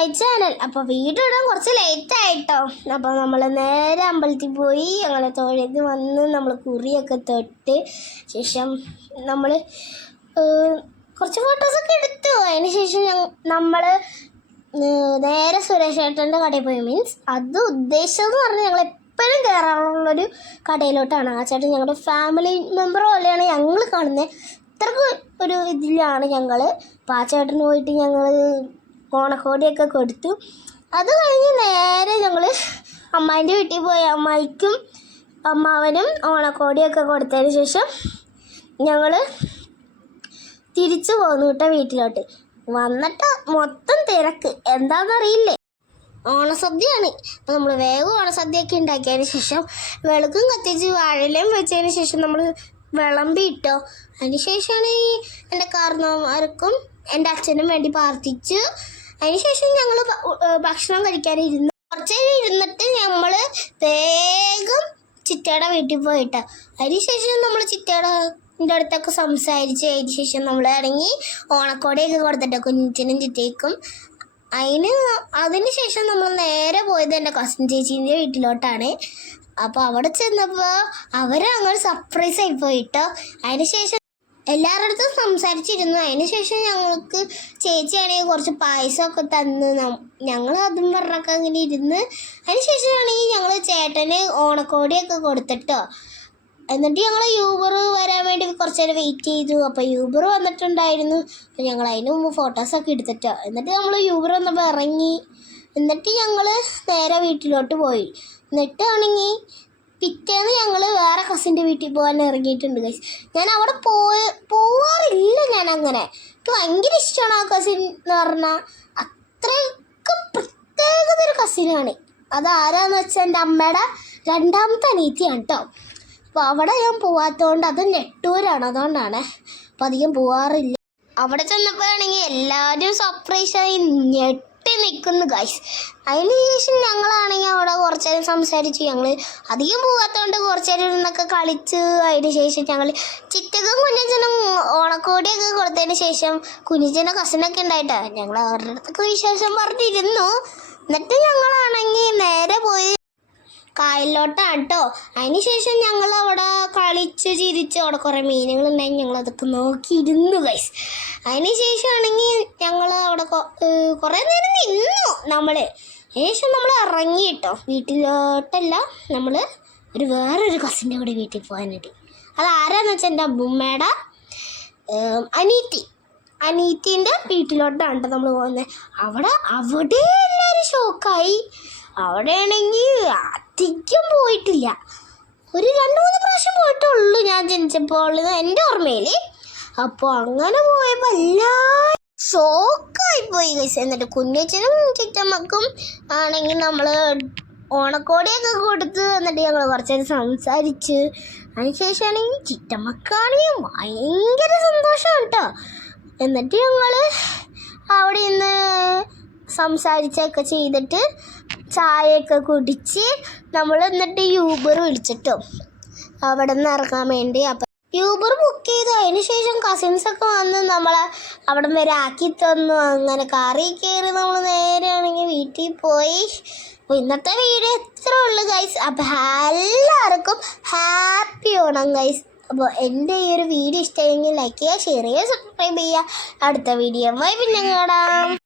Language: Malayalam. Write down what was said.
My channel. അപ്പോൾ വീഡിയോ ഇടാൻ കുറച്ച് ലേറ്റ് ആയിട്ടോ. അപ്പോൾ നമ്മൾ നേരെ അമ്പലത്തിൽ പോയി അങ്ങനെ തൊഴുത് വന്ന് നമ്മൾ കുറിയൊക്കെ തൊട്ട് ശേഷം നമ്മൾ കുറച്ച് ഫോട്ടോസൊക്കെ എടുത്തു. അതിന് ശേഷം നമ്മൾ നേരെ സുരേഷ് ഏട്ടൻ്റെ കടയിൽ പോയി. മീൻസ് അത് ഉദ്ദേശിച്ചതെന്ന് പറഞ്ഞാൽ ഞങ്ങൾ എപ്പോഴും കയറാനുള്ളൊരു കടയിലോട്ടാണ്. ആ ചേട്ടൻ ഞങ്ങളുടെ ഫാമിലി മെമ്പർ പോലെയാണ് ഞങ്ങൾ കാണുന്നത്. ഇത്രക്ക് ഒരു ഇതിലാണ് ഞങ്ങൾ. അപ്പോൾ ആ ചേട്ടന് പോയിട്ട് ഞങ്ങൾ ഓണക്കോടിയൊക്കെ കൊടുത്തു. അത് കഴിഞ്ഞ് നേരെ ഞങ്ങൾ അമ്മായിൻ്റെ വീട്ടിൽ പോയി അമ്മായിക്കും അമ്മാവനും ഓണക്കോടിയൊക്കെ കൊടുത്തതിന് ശേഷം ഞങ്ങൾ തിരിച്ചു പോന്നു കേട്ടോ വീട്ടിലോട്ട്. വന്നിട്ട് മൊത്തം തിരക്ക് എന്താണെന്നറിയില്ലേ, ഓണസദ്യയാണ്. അപ്പോൾ നമ്മൾ വേഗം ഓണസദ്യയൊക്കെ ഉണ്ടാക്കിയതിന് ശേഷം വിളക്കും കത്തിച്ച് വാഴയിലയും വെച്ചതിന് ശേഷം നമ്മൾ വിളമ്പിയിട്ടോ. അതിന് ശേഷമാണ് എൻ്റെ കാരണവന്മാർക്കും എൻ്റെ അച്ഛനും വേണ്ടി പ്രാർത്ഥിച്ചു. അതിനുശേഷം ഞങ്ങൾ ഭക്ഷണം കഴിക്കാനിരുന്നു. കുറച്ച് നേരം ഇരുന്നിട്ട് നമ്മൾ വേഗം ചിറ്റയുടെ വീട്ടിൽ പോയിട്ടോ. അതിനുശേഷം നമ്മൾ ചിറ്റയുടെ അടുത്തൊക്കെ സംസാരിച്ച് അതിന് ശേഷം നമ്മൾ ഇറങ്ങി ഓണക്കോടിയൊക്കെ കൊടുത്തിട്ടോ കുഞ്ഞിനും ചിറ്റയ്ക്കും. അതിന് ശേഷം നമ്മൾ നേരെ പോയത് എൻ്റെ കസിൻ ചേച്ചീൻ്റെ വീട്ടിലോട്ടാണ്. അപ്പോൾ അവിടെ ചെന്നപ്പോൾ അവരങ്ങനെ സർപ്രൈസ് ആയി പോയിട്ടോ. അതിന് ശേഷം എല്ലാവരുടെ അടുത്തും സംസാരിച്ചിരുന്നു. അതിന് ശേഷം ഞങ്ങൾക്ക് ചേച്ചിയാണെങ്കിൽ കുറച്ച് പായസമൊക്കെ തന്ന് ഞങ്ങൾ അതും പറഞ്ഞൊക്കെ അങ്ങനെ ഇരുന്ന് അതിന് ശേഷമാണെങ്കിൽ ഞങ്ങൾ ചേട്ടന് ഓണക്കോടിയൊക്കെ കൊടുത്തിട്ടോ. എന്നിട്ട് ഞങ്ങൾ യൂബർ വരാൻ വേണ്ടി കുറച്ച് നേരം വെയിറ്റ് ചെയ്തു. അപ്പോൾ യൂബർ വന്നിട്ടുണ്ടായിരുന്നു. അപ്പോൾ ഞങ്ങൾ അതിന് മുമ്പ് ഫോട്ടോസൊക്കെ എടുത്തിട്ടോ. എന്നിട്ട് നമ്മൾ യൂബർ വന്നപ്പോൾ ഇറങ്ങി. എന്നിട്ട് ഞങ്ങൾ നേരെ വീട്ടിലോട്ട് പോയി. എന്നിട്ടാണെങ്കിൽ പിറ്റേന്ന് ഞങ്ങൾ വേറെ കസിൻ്റെ വീട്ടിൽ പോകാൻ ഇറങ്ങിയിട്ടുണ്ട് ഗൈസ്. ഞാൻ അവിടെ പോവാറില്ല. ഞാൻ അങ്ങനെ എനിക്ക് ഭയങ്കര ഇഷ്ടമാണ് ആ കസിൻ എന്ന് പറഞ്ഞാൽ. അത്രയൊക്കെ പ്രത്യേകത ഒരു കസിനാണ്. അതാരാന്ന് വെച്ചാൽ എൻ്റെ അമ്മയുടെ രണ്ടാമത്തെ അനിയത്തിയാണ് കേട്ടോ. അപ്പോൾ അവിടെ ഞാൻ പോവാത്തതുകൊണ്ട് അത് നെട്ടൂരാണ്, അതുകൊണ്ടാണ് അപ്പോൾ അധികം പോവാറില്ല. അവിടെ ചെന്നപ്പോഴാണെങ്കിൽ എല്ലാവരും സർപ്രൈസായി നിൽക്കുന്നു ഗൈസ്. അതിന് ശേഷം ഞങ്ങളാണെങ്കിൽ അവിടെ കുറച്ച് നേരം സംസാരിച്ചു. ഞങ്ങൾ അധികം പോകാത്തതുകൊണ്ട് കുറച്ച് നേരം ഇരുന്നൊക്കെ കളിച്ച് അതിന് ശേഷം ഞങ്ങൾ ചിറ്റക്കും കുഞ്ഞച്ചനും ഓണക്കോടിയൊക്കെ കൊടുത്തതിന് ശേഷം കുഞ്ഞച്ചൻ്റെ കസിനൊക്കെ ഉണ്ടായിട്ടോ. ഞങ്ങൾ അവരുടെ അടുത്തൊക്കെ വിശേഷം പറഞ്ഞിരുന്നു. എന്നിട്ട് ഞങ്ങളാണെങ്കിൽ നേരെ പോയി കായലിലോട്ടാണ് കേട്ടോ. അതിന് ശേഷം ഞങ്ങൾ അവിടെ കളിച്ച് ചിരിച്ച് അവിടെ കുറേ മീനുകളുണ്ടായി. ഞങ്ങൾ അതൊക്കെ നോക്കിയിരുന്നു ഗൈസ്. അതിന് ശേഷമാണെങ്കിൽ ഞങ്ങൾ അവിടെ കുറേ നേരം നിന്നു. ശേഷം നമ്മൾ ഇറങ്ങി കേട്ടോ. വീട്ടിലോട്ടല്ല, നമ്മൾ വേറൊരു കസിൻ്റെ കൂടെ വീട്ടിൽ പോകാനായിട്ട്. അത് ആരാന്ന് വെച്ചാൽ എൻ്റെ അമ്മൂമ്മയുടെ അനീത്തിൻ്റെ വീട്ടിലോട്ടാണ് കേട്ടോ നമ്മൾ പോകുന്നത്. അവിടെ എല്ലാവരും ഷോക്കായി. അവിടെയാണെങ്കിൽ അധികം പോയിട്ടില്ല, ഒരു 2-3 പ്രാവശ്യം പോയിട്ടുള്ളൂ ഞാൻ ജനിച്ചപ്പോൾ എൻ്റെ ഓർമ്മയിൽ. അപ്പോൾ അങ്ങനെ പോയപ്പോൾ എല്ലാവരും ഷോക്കായിപ്പോയി ഗൈസ്. എന്നിട്ട് കുഞ്ഞച്ചനും ചിറ്റമ്മക്കും ആണെങ്കിൽ നമ്മൾ ഓണക്കോടിയൊക്കെ കൊടുത്ത് എന്നിട്ട് ഞങ്ങൾ കുറച്ച് നേരം സംസാരിച്ച് അതിനുശേഷമാണെങ്കിൽ ചിറ്റമ്മക്കാണെങ്കിൽ ഭയങ്കര സന്തോഷമാണ് കേട്ടോ. എന്നിട്ട് ഞങ്ങൾ അവിടെ നിന്ന് സംസാരിച്ചൊക്കെ ചെയ്തിട്ട് ചായയൊക്കെ കുടിച്ച് നമ്മൾ എന്നിട്ട് യൂബർ വിളിച്ചിട്ടോ അവിടെ നിന്ന് ഇറങ്ങാൻ വേണ്ടി. അപ്പം യൂബർ ബുക്ക് ചെയ്തു. അതിന് ശേഷം കസിൻസൊക്കെ വന്ന് നമ്മളെ അവിടെ വരെ ആക്കി തന്നു. അങ്ങനെ കാറിൽ കയറി നമ്മൾ നേരെയാണെങ്കിൽ വീട്ടിൽ പോയി. അപ്പോൾ ഇന്നത്തെ വീഡിയോ എത്ര ഉള്ളു ഗൈസ്. അപ്പോൾ എല്ലാവർക്കും ഹാപ്പി ഓണം ഗൈസ്. അപ്പോൾ എൻ്റെ ഈ ഒരു വീഡിയോ ഇഷ്ടമെങ്കിൽ ലൈക്ക് ചെയ്യുക, ഷെയർ ചെയ്യുക, സബ്സ്ക്രൈബ് ചെയ്യുക. അടുത്ത വീഡിയോ പിന്നെ കാണാം.